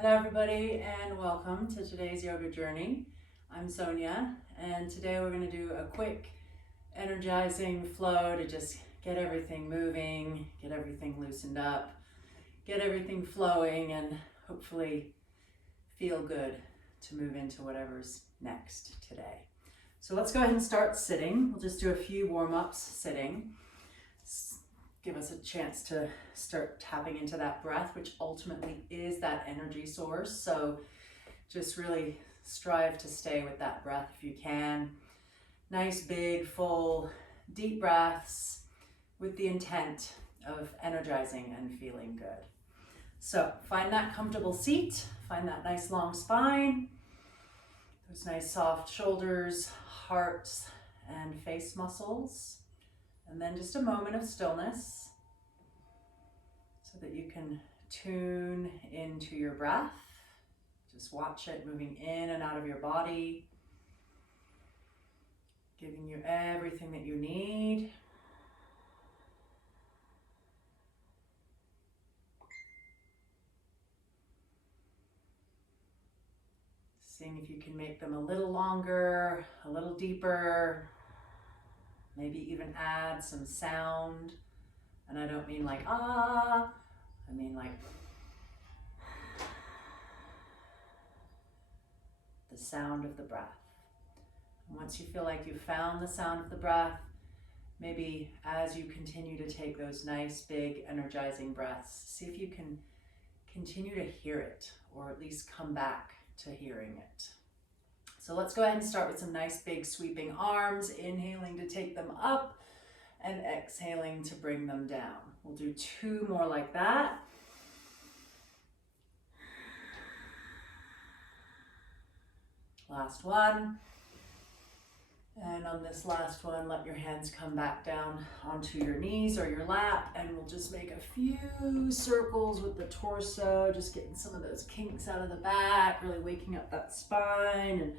Hello everybody and welcome to today's yoga journey. I'm Sonia and today we're going to do a quick energizing flow to just get everything moving, get everything loosened up, get everything flowing and hopefully feel good to move into whatever's next today. So let's go ahead and start sitting. We'll just do a few warm-ups sitting. Give us a chance to start tapping into that breath, which ultimately is that energy source. So just really strive to stay with that breath if you can. Nice, big, full, deep breaths with the intent of energizing and feeling good. So find that comfortable seat, find that nice long spine, those nice soft shoulders, heart, and face muscles. And then just a moment of stillness so that you can tune into your breath. Just watch it moving in and out of your body, giving you everything that you need. Seeing if you can make them a little longer, a little deeper. Maybe even add some sound. And I don't mean like, ah, I mean like the sound of the breath. And once you feel like you've found the sound of the breath, maybe as you continue to take those nice, big, energizing breaths, see if you can continue to hear it, or at least come back to hearing it. So let's go ahead and start with some nice big sweeping arms, inhaling to take them up and exhaling to bring them down. We'll do two more like that. Last one. And on this last one, let your hands come back down onto your knees or your lap, and we'll just make a few circles with the torso, just getting some of those kinks out of the back, really waking up that spine and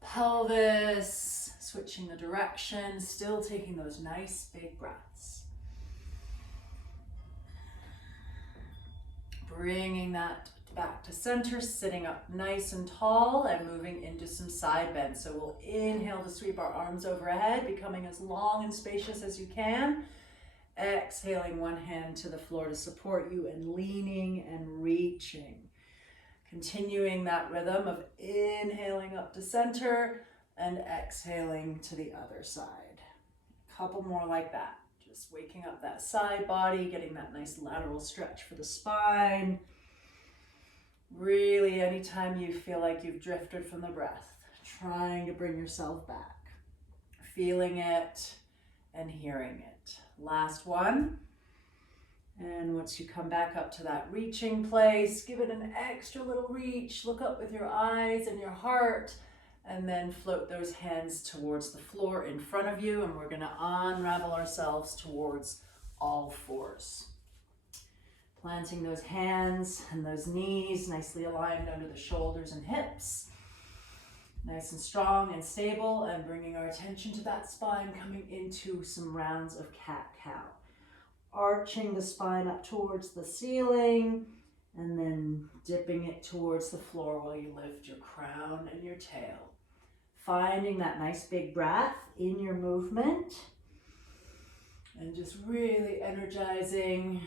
pelvis, switching the direction, still taking those nice big breaths. Bringing that back to center, sitting up nice and tall and moving into some side bends. So we'll inhale to sweep our arms overhead, becoming as long and spacious as you can. Exhaling one hand to the floor to support you and leaning and reaching. Continuing that rhythm of inhaling up to center and exhaling to the other side. A couple more like that. Just waking up that side body, getting that nice lateral stretch for the spine. Really, anytime you feel like you've drifted from the breath, trying to bring yourself back, feeling it and hearing it. Last one. And once you come back up to that reaching place, give it an extra little reach. Look up with your eyes and your heart, and then float those hands towards the floor in front of you. And we're going to unravel ourselves towards all fours. Planting those hands and those knees nicely aligned under the shoulders and hips. Nice and strong and stable, and bringing our attention to that spine, coming into some rounds of cat-cow. Arching the spine up towards the ceiling and then dipping it towards the floor while you lift your crown and your tail. Finding that nice big breath in your movement and just really energizing.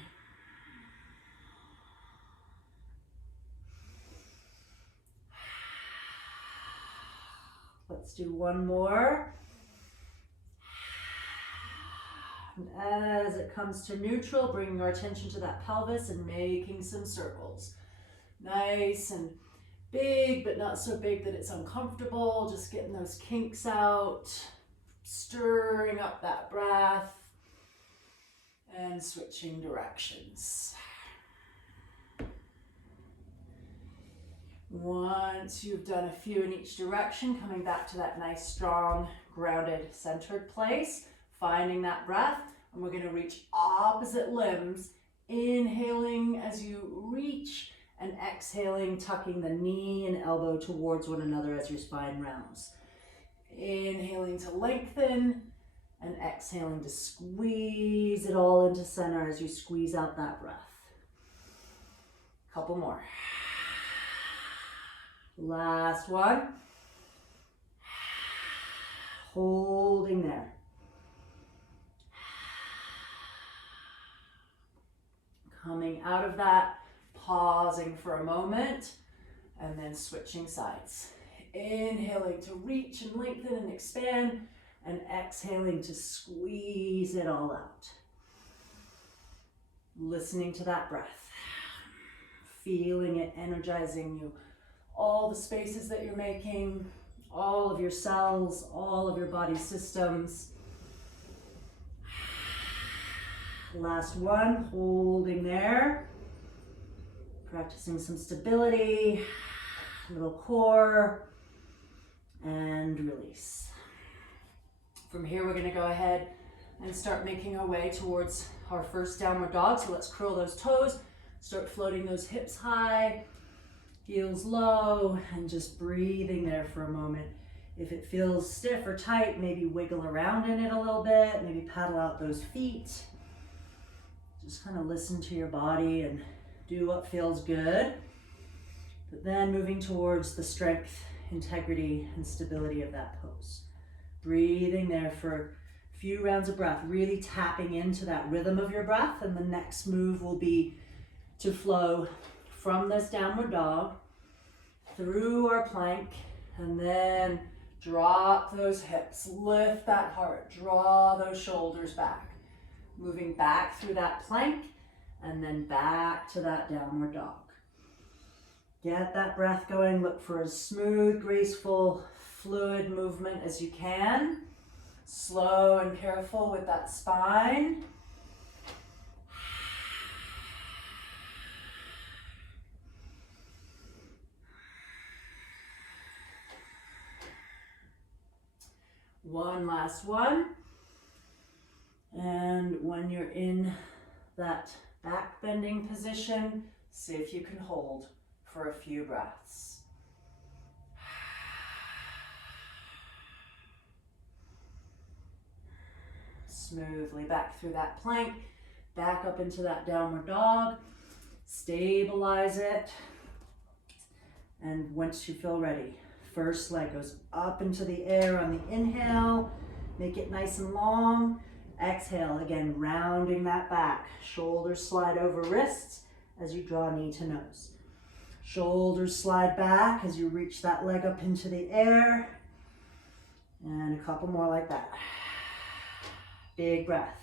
Let's do one more. And as it comes to neutral, bringing our attention to that pelvis and making some circles. Nice and big, but not so big that it's uncomfortable. Just getting those kinks out, stirring up that breath, and switching directions. Once you've done a few in each direction, coming back to that nice, strong, grounded, centered place, finding that breath, and we're going to reach opposite limbs, inhaling as you reach and exhaling, tucking the knee and elbow towards one another as your spine rounds. Inhaling to lengthen and exhaling to squeeze it all into center as you squeeze out that breath. Couple more. Last one. Holding there. Coming out of that, pausing for a moment, and then switching sides. Inhaling to reach and lengthen and expand, and exhaling to squeeze it all out. Listening to that breath. Feeling it energizing you. All the spaces that you're making, all of your cells, all of your body systems. Last one, holding there. Practicing some stability, little core, and release. From here, we're gonna go ahead and start making our way towards our first downward dog. So let's curl those toes, start floating those hips high, heels low, and just breathing there for a moment. If it feels stiff or tight, maybe wiggle around in it a little bit, maybe paddle out those feet. Just kind of listen to your body and do what feels good. But then moving towards the strength, integrity, and stability of that pose. Breathing there for a few rounds of breath, really tapping into that rhythm of your breath. And the next move will be to flow from this downward dog through our plank, and then drop those hips, lift that heart, draw those shoulders back. Moving back through that plank, and then back to that downward dog. Get that breath going. Look for as smooth, graceful, fluid movement as you can. Slow and careful with that spine. One last one. And when you're in that back bending position, see if you can hold for a few breaths. Smoothly back through that plank, back up into that downward dog, stabilize it, and once you feel ready, first leg goes up into the air on the inhale, make it nice and long. Exhale, again, rounding that back. Shoulders slide over wrists as you draw knee to nose. Shoulders slide back as you reach that leg up into the air. And a couple more like that. Big breath.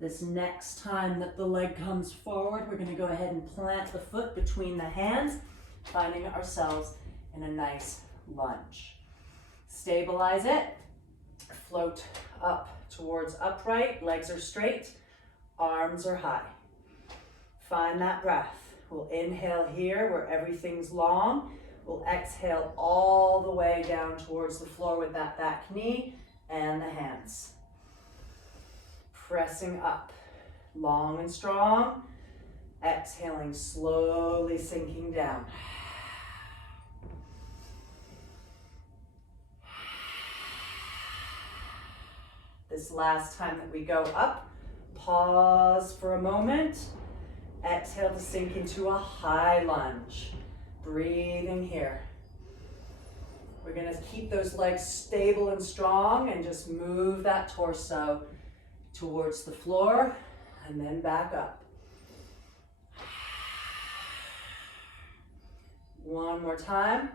This next time that the leg comes forward, we're going to go ahead and plant the foot between the hands, finding ourselves in a nice lunge. Stabilize it, float up towards upright, legs are straight, arms are high. Find that breath. We'll inhale here where everything's long. We'll exhale all the way down towards the floor with that back knee and the hands. Pressing up, long and strong. Exhaling, slowly sinking down. This last time that we go up, pause for a moment. Exhale to sink into a high lunge. Breathing here. We're going to keep those legs stable and strong and just move that torso towards the floor and then back up. One more time.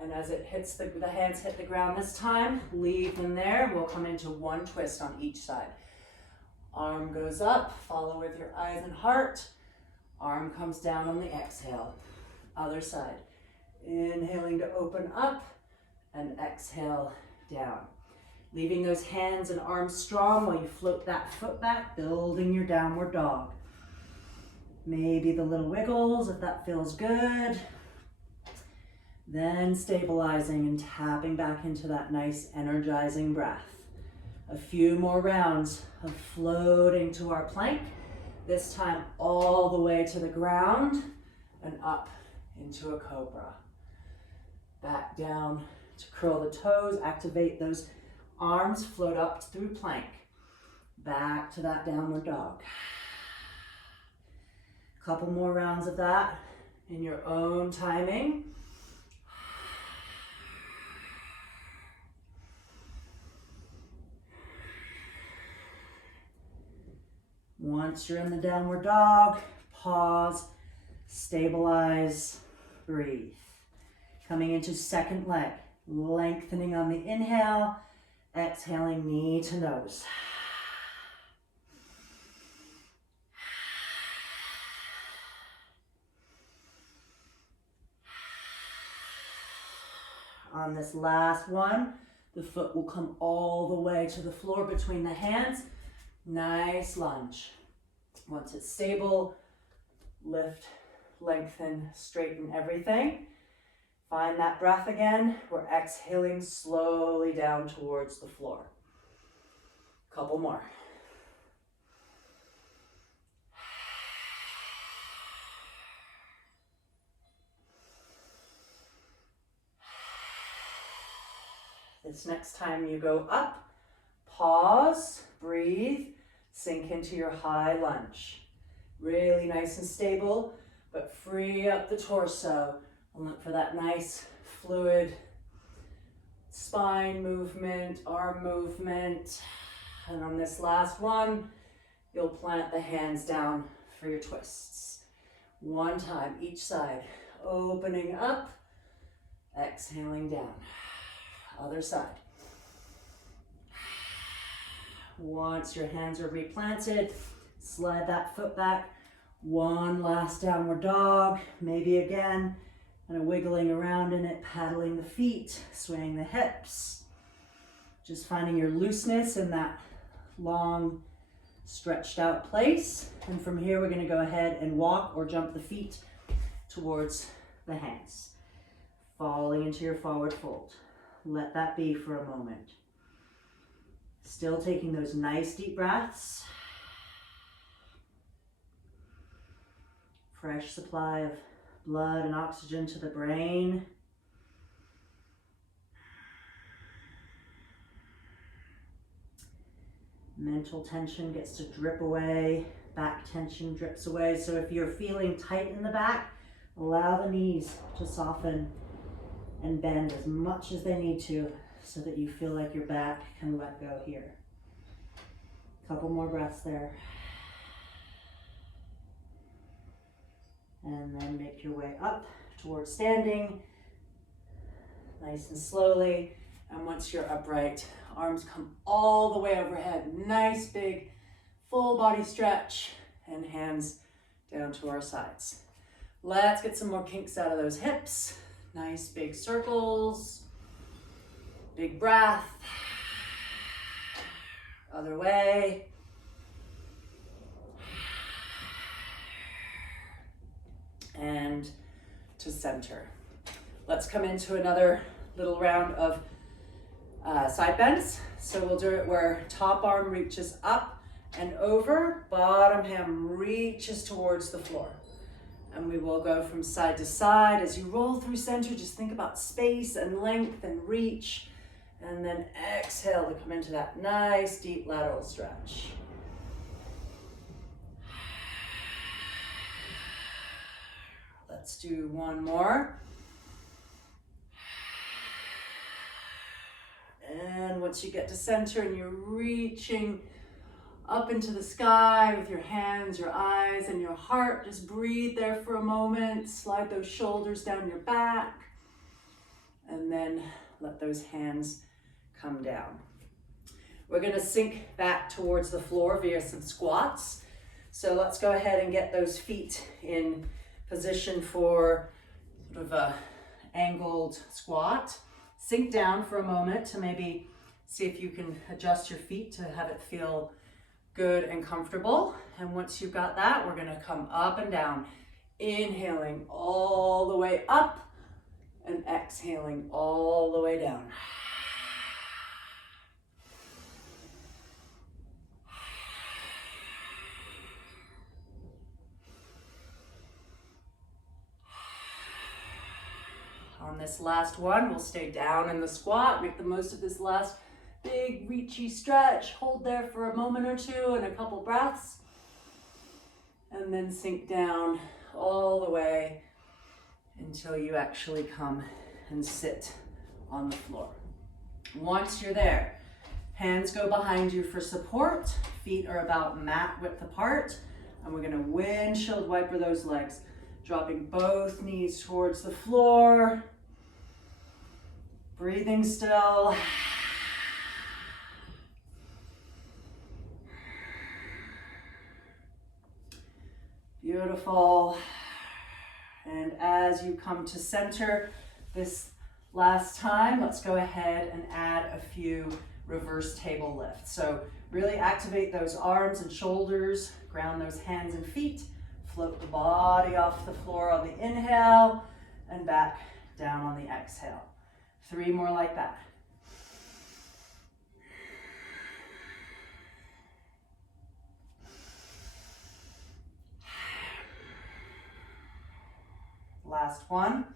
And as it hits the hands hit the ground this time, leave them there. We'll come into one twist on each side. Arm goes up, follow with your eyes and heart. Arm comes down on the exhale. Other side. Inhaling to open up and exhale down. Leaving those hands and arms strong while you float that foot back, building your downward dog. Maybe the little wiggles if that feels good. Then stabilizing and tapping back into that nice energizing breath. A few more rounds of floating to our plank. This time all the way to the ground and up into a cobra. Back down to curl the toes, activate those arms, float up through plank. Back to that downward dog. Couple more rounds of that in your own timing. Once you're in the downward dog, pause, stabilize, breathe. Coming into second leg, lengthening on the inhale, exhaling knee to nose. On this last one, the foot will come all the way to the floor between the hands. Nice lunge. Once it's stable, lift, lengthen, straighten everything. Find that breath again. We're exhaling slowly down towards the floor. Couple more. This next time you go up, pause, breathe, sink into your high lunge. Really nice and stable, but free up the torso and look for that nice fluid spine movement, arm movement. And on this last one, you'll plant the hands down for your twists. One time, each side, opening up, exhaling down. Other side. Once your hands are replanted, slide that foot back. One last downward dog, maybe again, and wiggling around in it, paddling the feet, swaying the hips. Just finding your looseness in that long, stretched out place. And from here, we're gonna go ahead and walk or jump the feet towards the hands. Falling into your forward fold. Let that be for a moment. Still taking those nice deep breaths. Fresh supply of blood and oxygen to the brain. Mental tension gets to drip away. Back tension drips away. So if you're feeling tight in the back, allow the knees to soften and bend as much as they need to so that you feel like your back can let go here. Couple more breaths there. And then make your way up towards standing, nice and slowly. And once you're upright, arms come all the way overhead. Nice big full body stretch and hands down to our sides. Let's get some more kinks out of those hips. Nice big circles, big breath, other way. And to center. Let's come into another little round of side bends. So we'll do it where top arm reaches up and over, bottom hand reaches towards the floor. And we will go from side to side. As you roll through center, just think about space and length and reach. And then exhale to come into that nice deep lateral stretch. Let's do one more. And once you get to center and you're reaching up into the sky with your hands, your eyes, and your heart, just breathe there for a moment. Slide those shoulders down your back. And then let those hands come down. We're gonna sink back towards the floor via some squats. So let's go ahead and get those feet in position for sort of a angled squat. Sink down for a moment to maybe see if you can adjust your feet to have it feel good and comfortable. And once you've got that, we're gonna come up and down, inhaling all the way up and exhaling all the way down. On this last one, we'll stay down in the squat, make the most of this last big reachy stretch. Hold there for a moment or two and a couple breaths. And then sink down all the way until you actually come and sit on the floor. Once you're there, hands go behind you for support. Feet are about mat width apart. And we're gonna windshield wiper those legs, dropping both knees towards the floor. Breathing still. Beautiful. And as you come to center this last time, let's go ahead and add a few reverse table lifts. So really activate those arms and shoulders, ground those hands and feet, float the body off the floor on the inhale and back down on the exhale. 3 more like that. Last one.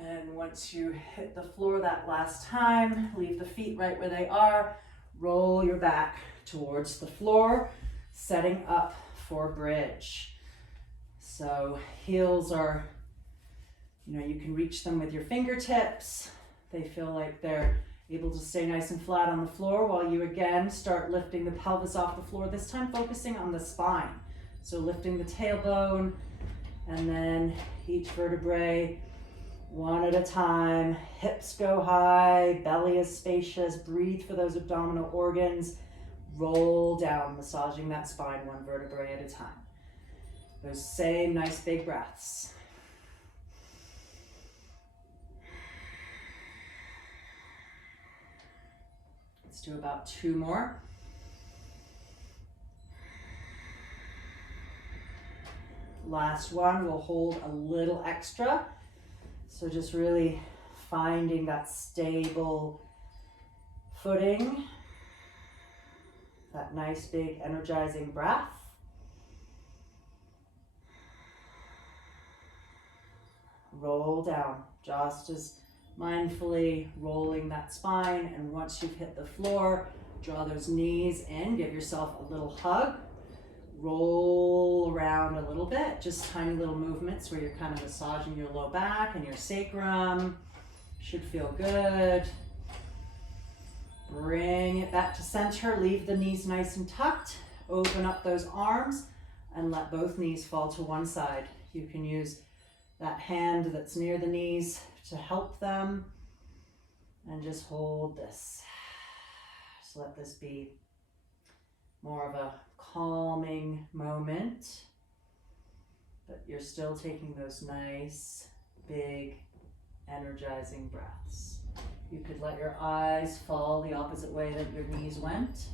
And once you hit the floor that last time, leave the feet right where they are. Roll your back towards the floor, setting up for bridge. So heels are, you can reach them with your fingertips. They feel like they're able to stay nice and flat on the floor while you again start lifting the pelvis off the floor, this time focusing on the spine. So lifting the tailbone, and then each vertebrae one at a time. Hips go high, belly is spacious. Breathe for those abdominal organs. Roll down, massaging that spine one vertebrae at a time. Those same nice big breaths. Let's do about 2 more. Last one, we'll hold a little extra. So just really finding that stable footing, that nice big energizing breath. Roll down, just as mindfully rolling that spine. And once you've hit the floor, draw those knees in, give yourself a little hug. Roll around a little bit, just tiny little movements where you're kind of massaging your low back and your sacrum. Should feel good. Bring it back to center, leave the knees nice and tucked. Open up those arms and let both knees fall to one side. You can use that hand that's near the knees to help them, and just hold this. Just let this be more of a calming moment, but you're still taking those nice, big, energizing breaths. You could let your eyes fall the opposite way that your knees went.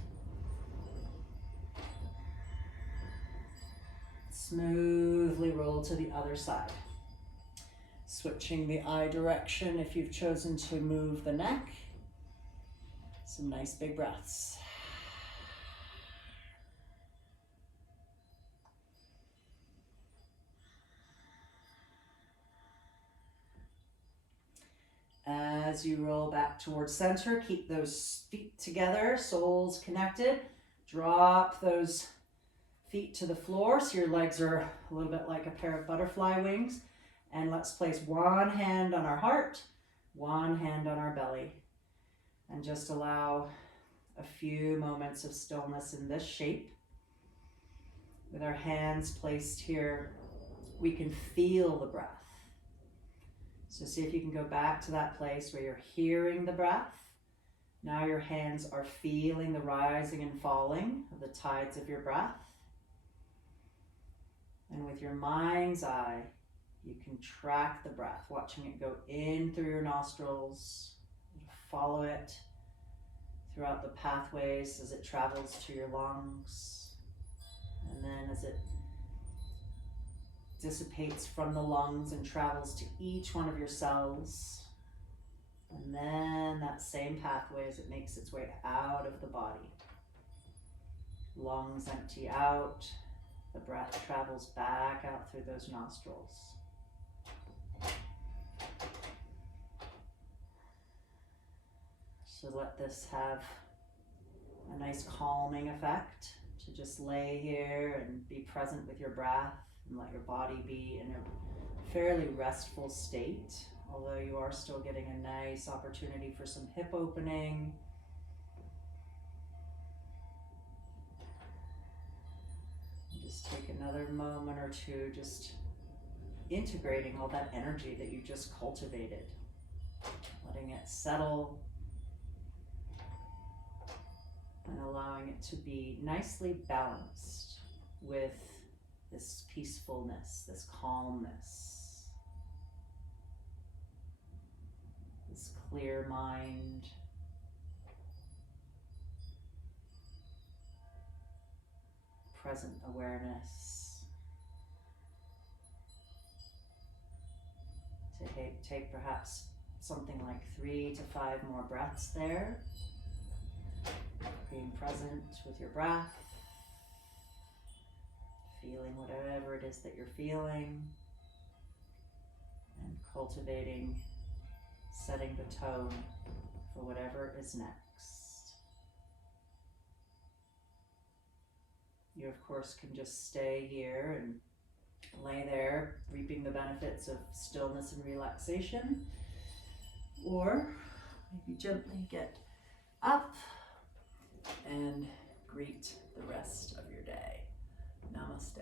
Smoothly roll to the other side. Switching the eye direction if you've chosen to move the neck. Some nice big breaths. As you roll back towards center, keep those feet together, soles connected. Drop those feet to the floor so your legs are a little bit like a pair of butterfly wings. And let's place one hand on our heart, one hand on our belly. And just allow a few moments of stillness in this shape. With our hands placed here, we can feel the breath. So see if you can go back to that place where you're hearing the breath. Now your hands are feeling the rising and falling of the tides of your breath. And with your mind's eye, you can track the breath, watching it go in through your nostrils, follow it throughout the pathways as it travels to your lungs. And then as it dissipates from the lungs and travels to each one of your cells. And then that same pathway as it makes its way out of the body. Lungs empty out. The breath travels back out through those nostrils. So let this have a nice calming effect. to just lay here and be present with your breath and let your body be in a fairly restful state, although you are still getting a nice opportunity for some hip opening. Just take another moment or two, just integrating all that energy that you just cultivated, letting it settle and allowing it to be nicely balanced with this peacefulness, this calmness, this clear mind. Present awareness. To take perhaps something like 3 to 5 more breaths there. Being present with your breath, feeling whatever it is that you're feeling, and cultivating, setting the tone for whatever is next. You, of course, can just stay here and lay there, reaping the benefits of stillness and relaxation, or maybe gently get up and greet the rest of your day. Namaste.